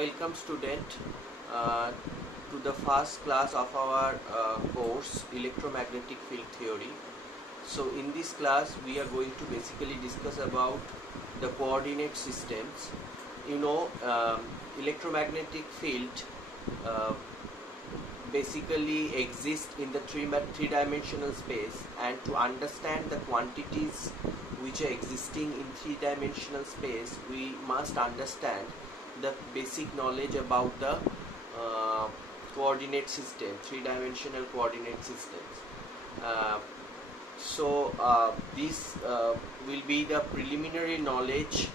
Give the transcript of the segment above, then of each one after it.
Welcome student to the first class of our course electromagnetic field theory. So in this class we are going to basically discuss about the coordinate systems. Electromagnetic field basically exists in the three-dimensional space, and to understand the quantities which are existing in three-dimensional space, we must understand the basic knowledge about the coordinate system, three-dimensional coordinate systems. This will be the preliminary knowledge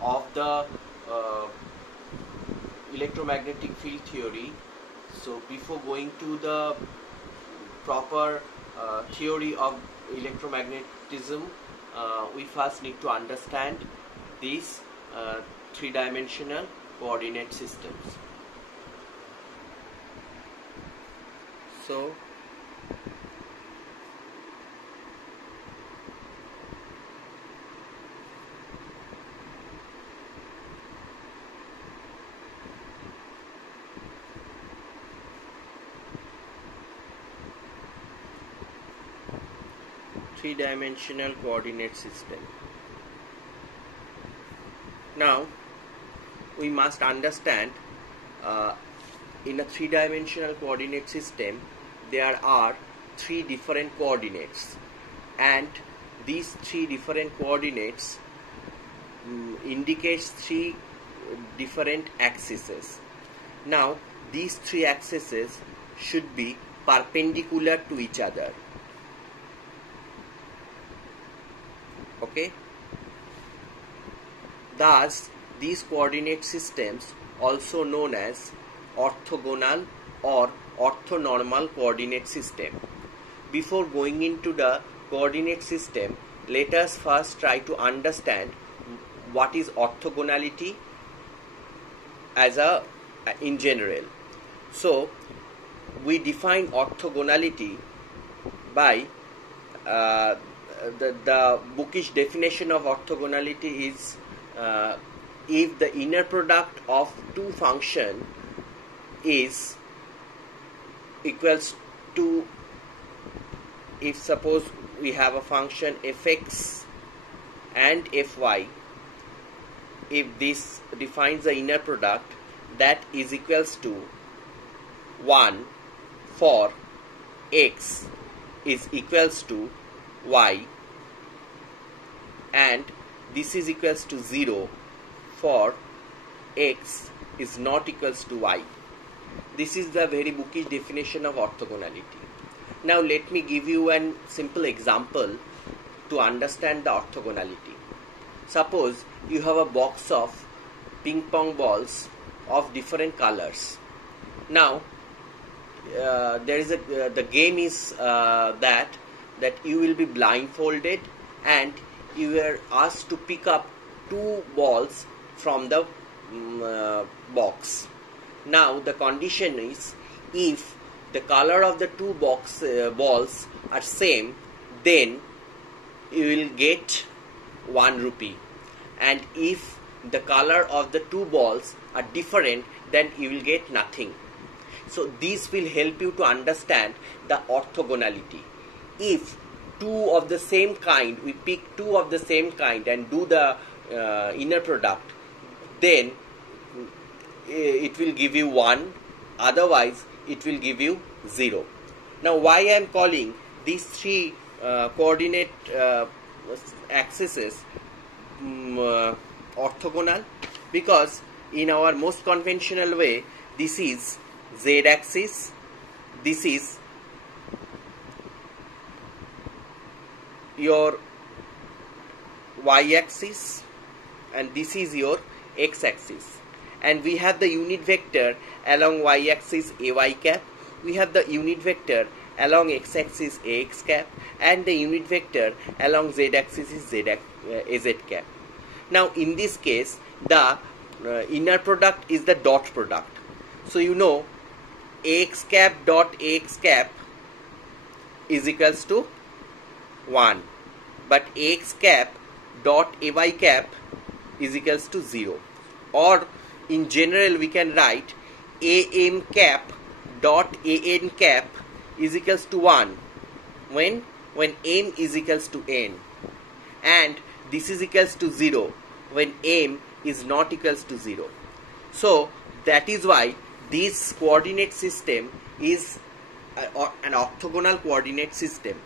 of the electromagnetic field theory. So before going to the proper theory of electromagnetism, we first need to understand these three-dimensional coordinate systems. So three-dimensional coordinate system. Now we must understand in a three-dimensional coordinate system there are three different coordinates, and these three different coordinates indicates three different axes. Now these three axes should be perpendicular to each other. Okay, thus these coordinate systems also known as orthogonal or orthonormal coordinate system. Before going into the coordinate system, let us first try to understand what is orthogonality in general. So we define orthogonality by the bookish definition of orthogonality is if the inner product of two functions is equals to, if suppose we have a function fx and fy, if this defines the inner product, that is equals to 1 for x is equals to y, and this is equals to 0 for x is not equals to y. This is the very bookish definition of orthogonality. Now let me give you a simple example to understand the orthogonality. Suppose you have a box of ping pong balls of different colors. Now the game is that you will be blindfolded and you are asked to pick up two balls from the box. Now the condition is, if the color of the two balls are same, then you will get 1 rupee, and if the color of the two balls are different, then you will get nothing. So this will help you to understand the orthogonality. If two of the same kind, we pick two of the same kind and do the inner product, then it will give you 1, otherwise it will give you 0. Now why I am calling these three coordinate axes orthogonal? Because in our most conventional way, this is z axis, this is your y axis, and this is your x axis, and we have the unit vector along y axis ay cap, we have the unit vector along x axis ax cap, and the unit vector along z axis is az cap. Now in this case the inner product is the dot product. So you know ax cap dot ax cap is equals to 1, but ax cap dot ay cap is equals to 0, or in general we can write am cap dot an cap is equals to 1 when m is equals to n, and this is equals to 0 when m is not equals to 0. So that is why this coordinate system is an orthogonal coordinate system.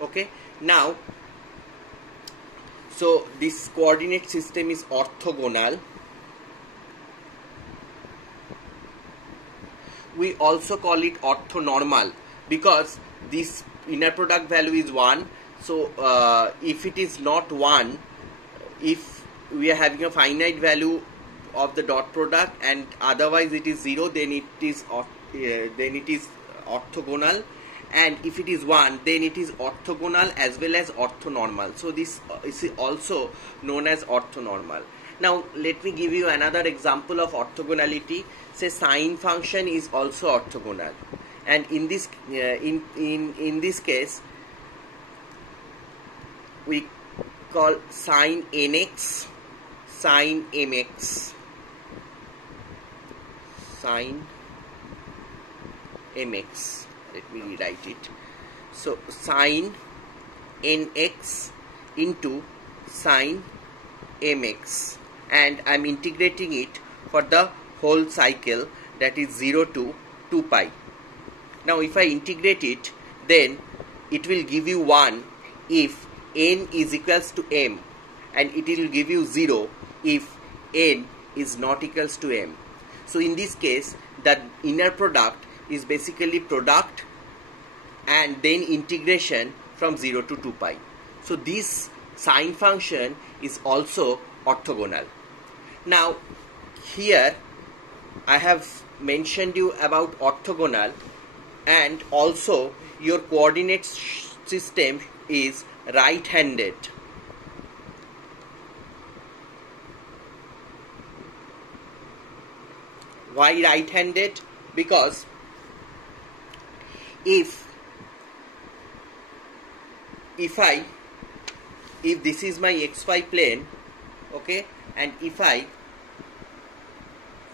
Okay, now so this coordinate system is orthogonal. We also call it orthonormal because this inner product value is 1. So if it is not 1, if we are having a finite value of the dot product and otherwise it is 0, then it is orthogonal, and if it is 1, then it is orthogonal as well as orthonormal. So this is also known as orthonormal. Now let me give you another example of orthogonality. Say sine function is also orthogonal, and in this in this case we call sine nx, sine mx, sine mx. Let me rewrite it. So sine nx into sine mx, and I am integrating it for the whole cycle, that is 0 to 2 pi. Now if I integrate it, then it will give you 1 if n is equals to m, and it will give you 0 if n is not equals to m. So in this case the inner product is basically product and then integration from 0 to 2 pi. So this sine function is also orthogonal. Now here I have mentioned you about orthogonal, and also your coordinate system is right-handed. Why right-handed? Because if this is my xy plane, okay, and if I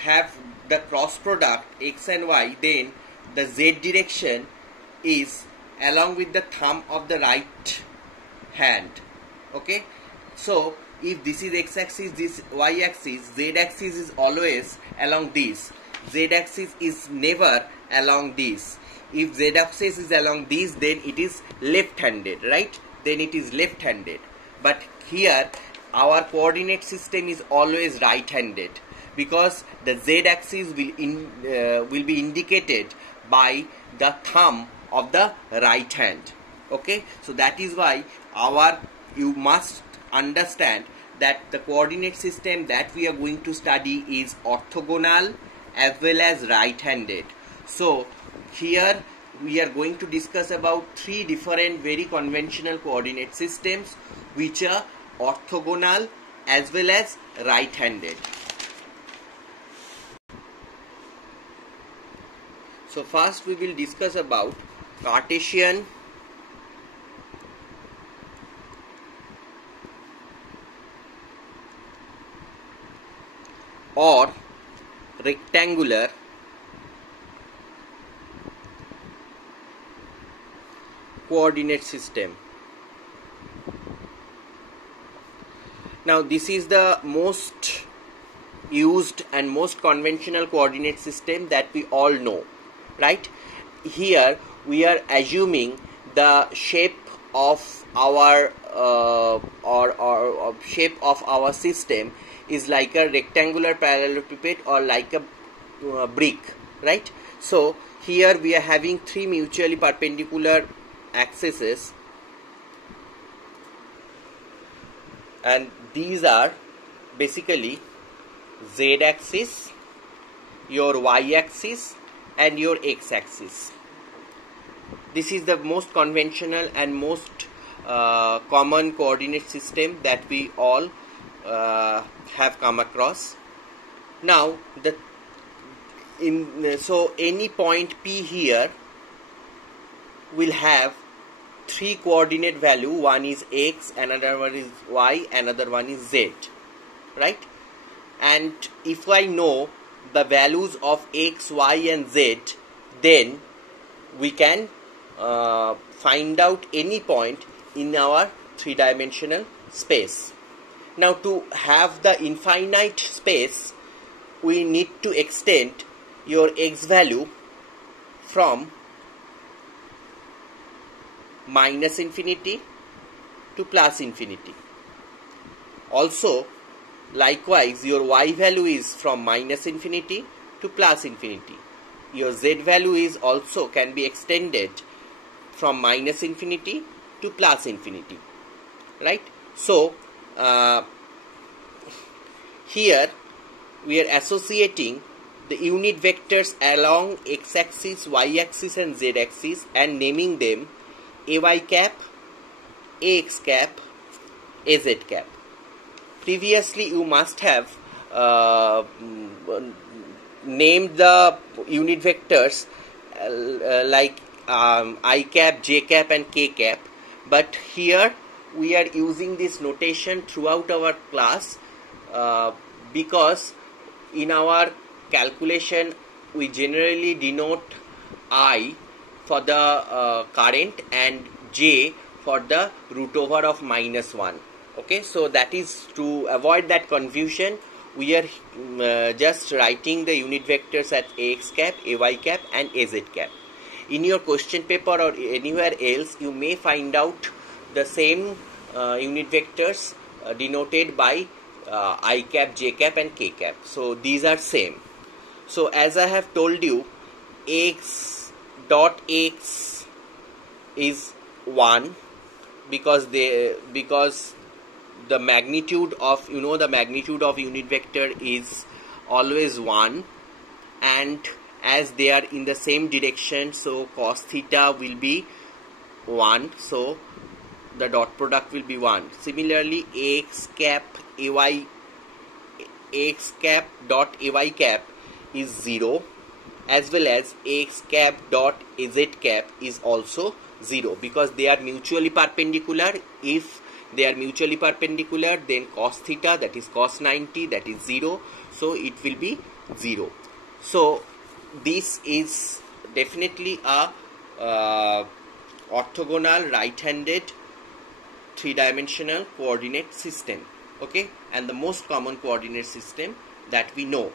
have the cross product x and y, then the z direction is along with the thumb of the right hand. Okay, so if this is x-axis, this y-axis, z-axis is always along this, z-axis is never along this. If z-axis is along this, then it is left-handed, right? Then it is left-handed. But here our coordinate system is always right-handed, because the z-axis will be indicated by the thumb of the right hand. Okay, so that is why you must understand that the coordinate system that we are going to study is orthogonal as well as right-handed. So here we are going to discuss about 3 different very conventional coordinate systems which are orthogonal as well as right-handed. So first we will discuss about Cartesian, or rectangular coordinate system. Now this is the most used and most conventional coordinate system that we all know, right? Here we are assuming the shape of our shape of our system is like a rectangular parallelepiped or like a brick, right? So here we are having 3 mutually perpendicular axes, and these are basically z-axis, your y-axis, and your x-axis. This is the most conventional and most common coordinate system that we all have come across. Now so any point P here will have 3 coordinate value. One is x, another one is y, another one is z, right? and if I know the values of x, y and z, then we can find out any point in our three-dimensional space. Now, to have the infinite space, we need to extend your x value from minus infinity to plus infinity. Also, likewise, your y value is from minus infinity to plus infinity. Your z value is also can be extended from minus infinity to plus infinity, right? So here we are associating the unit vectors along x-axis, y-axis and z-axis and naming them ay cap, ax cap, az cap. Previously you must have named the unit vectors like I cap, j cap and k cap, but here we are using this notation throughout our class because in our calculation we generally denote I for the current and j for the root over of -1. Okay, so that is to avoid that confusion. We are just writing the unit vectors at ax cap, ay cap and az cap. In your question paper or anywhere else, you may find out the same unit vectors denoted by I cap, j cap and k cap. So these are same. So as I have told you, x dot x is 1 because the magnitude of the magnitude of unit vector is always 1, and as they are in the same direction, so cos theta will be 1, so the dot product will be 1. Similarly, ax cap dot ay cap is 0, as well as ax cap dot az cap is also 0 because they are mutually perpendicular. If they are mutually perpendicular, then cos theta, that is cos 90, that is 0, so it will be 0. So this is definitely a orthogonal right-handed three-dimensional coordinate system, okay, and the most common coordinate system that we know.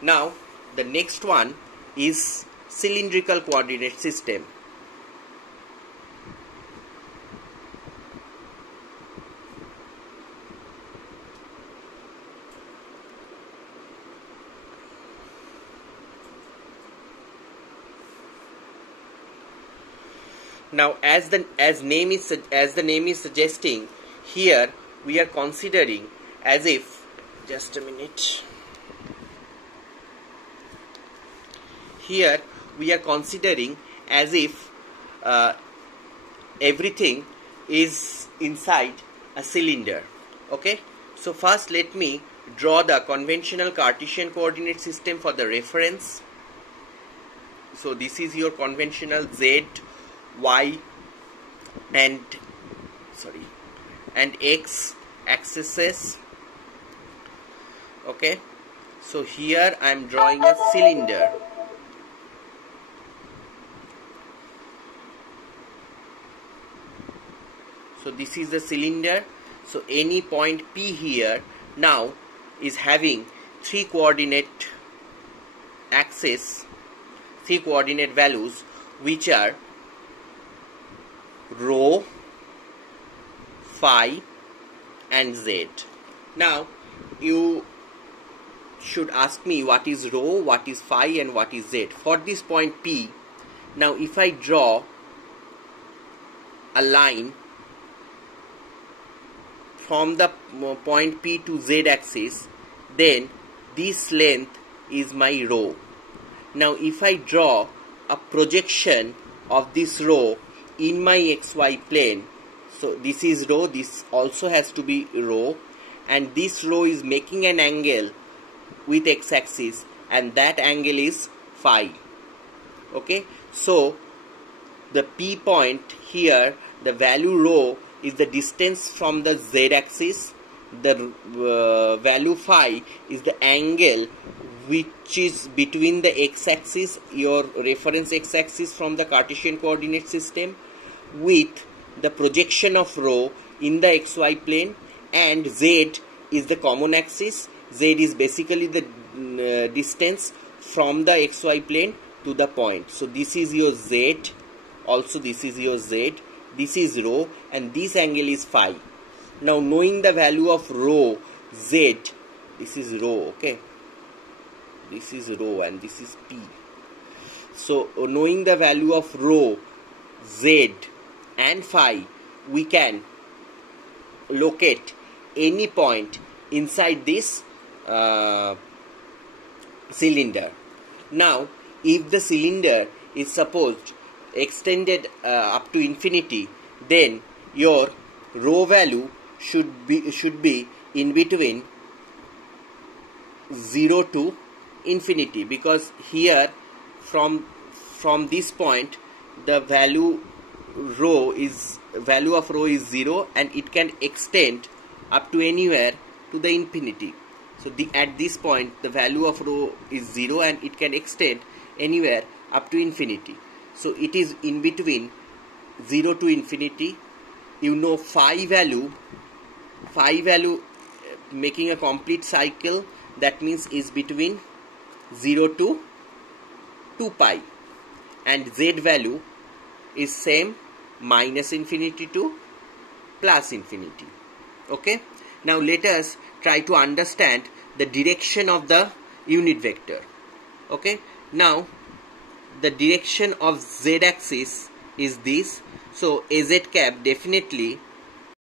Now the next one is cylindrical coordinate system. Now, as the name is suggesting, here we are considering as if, just a minute. Here we are considering as if everything is inside a cylinder. Okay. So first, let me draw the conventional Cartesian coordinate system for the reference. So this is your conventional z, y and x axes. Okay, so here I am drawing a cylinder. So this is the cylinder. So any point P here now is having three coordinate axes, three coordinate values, which are rho, phi and z. Now you should ask me what is rho, what is phi and what is z. For this point P, now if I draw a line from the point P to z axis, then this length is my rho. Now if I draw a projection of this rho in my xy plane, so this is rho, this also has to be rho, and this rho is making an angle with x-axis, and that angle is phi. Okay, so the P point here, the value rho is the distance from the z-axis the value phi is the angle which is between the x-axis, your reference x-axis from the Cartesian coordinate system, with the projection of rho in the xy plane, and z is the common axis. Z is basically the distance from the xy plane to the point. So this is your z, also this is your z, this is rho, and this angle is phi. Now knowing the value of rho z, this is rho, okay, this is rho and this is p. So knowing the value of rho z and phi, we can locate any point inside this cylinder. Now if the cylinder is supposed extended up to infinity, then your rho value should be in between 0 to infinity, because here from this point the value of rho is 0 and it can extend up to anywhere to the infinity. So at this point the value of rho is 0 and it can extend anywhere up to infinity. So it is in between 0 to infinity. You know phi value making a complete cycle, that means is between 0 to 2 pi, and z value is same, minus infinity to plus infinity. Okay, now let us try to understand the direction of the unit vector. Okay, now the direction of z axis is this. So az cap definitely